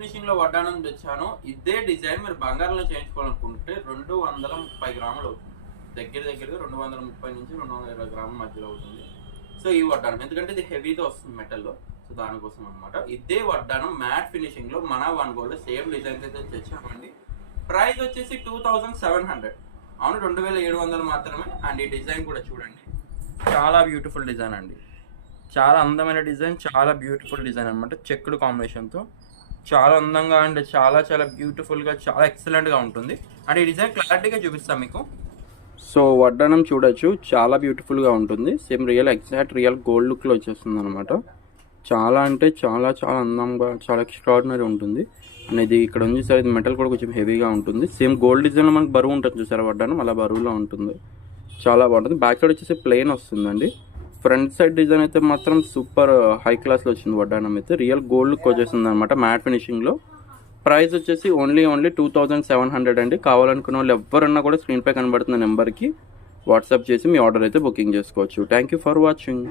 Finishing లో వడ్డానం తెచ్చాను. ఇదే డిజైన్ మీరు బంగారంలో చేయించుకోవాలనుకుంటే 230 గ్రాములు అవుతుంది. దగ్గరగా 230 నుంచి 220 గ్రాముల మధ్యలో అవుతుంది. సో ఈ వడ్డానం ఎందుకంటే ఇది హెవీతో వస్తుంది మెటల్లో, సో దానికోసం అనమాట. ఇదే వడ్డానం మ్యాట్ ఫినిషింగ్ లో మన వన్ గోల్డ్ సేమ్ డిజైన్ అయితే తెచ్చామండి. ప్రైస్ వచ్చేసి 2700. అవును, 2700 మాత్రమే. అండ్ ఈ డిజైన్ కూడా చూడండి, చాలా బ్యూటిఫుల్ డిజైన్ అండి. చాలా అందమైన డిజైన్, చాలా బ్యూటిఫుల్ డిజైన్ అనమాట. చెక్కుడు కాంబినేషన్తో చాలా అందంగా అండ్ చాలా చాలా బ్యూటిఫుల్గా, చాలా ఎక్సలెంట్గా ఉంటుంది. అండ్ ఈ డిజైన్ క్లారిటీగా చూపిస్తాను మీకు. సో వడ్డానం చూడొచ్చు, చాలా బ్యూటిఫుల్గా ఉంటుంది. సేమ్ ఎగ్జాక్ట్ రియల్ గోల్డ్ లుక్లో వచ్చేస్తుంది అనమాట. చాలా అంటే చాలా చాలా అందంగా, చాలా ఎక్స్ట్రాడినరీ ఉంటుంది. అనేది ఇక్కడ ఉంది సార్, ఇది మెటల్ కూడా కొంచెం హెవీగా ఉంటుంది. సేమ్ గోల్డ్ డిజైన్లో మనకు బరువు ఉంటుంది చూసారా వడ్డానం, అలా బరువులో ఉంటుంది. చాలా బాగుంటుంది. బ్యాక్ సైడ్ వచ్చేసి ప్లెయిన్ వస్తుందండి. ఫ్రంట్ సైడ్ డిజైన్ అయితే మాత్రం సూపర్ హై క్లాస్లో వచ్చింది. వడ్డానం అయితే రియల్ గోల్డ్ లుక్ వచ్చేసింది అనమాట మ్యాట్ ఫినిషింగ్లో. ప్రైస్ వచ్చేసి ఓన్లీ 2700 అండి. కావాలనుకున్న వాళ్ళు ఎవరన్నా కూడా స్క్రీన్ పై కనబడుతున్న నెంబర్కి వాట్సాప్ చేసి మీ ఆర్డర్ అయితే బుకింగ్ చేసుకోవచ్చు. Thank you for watching.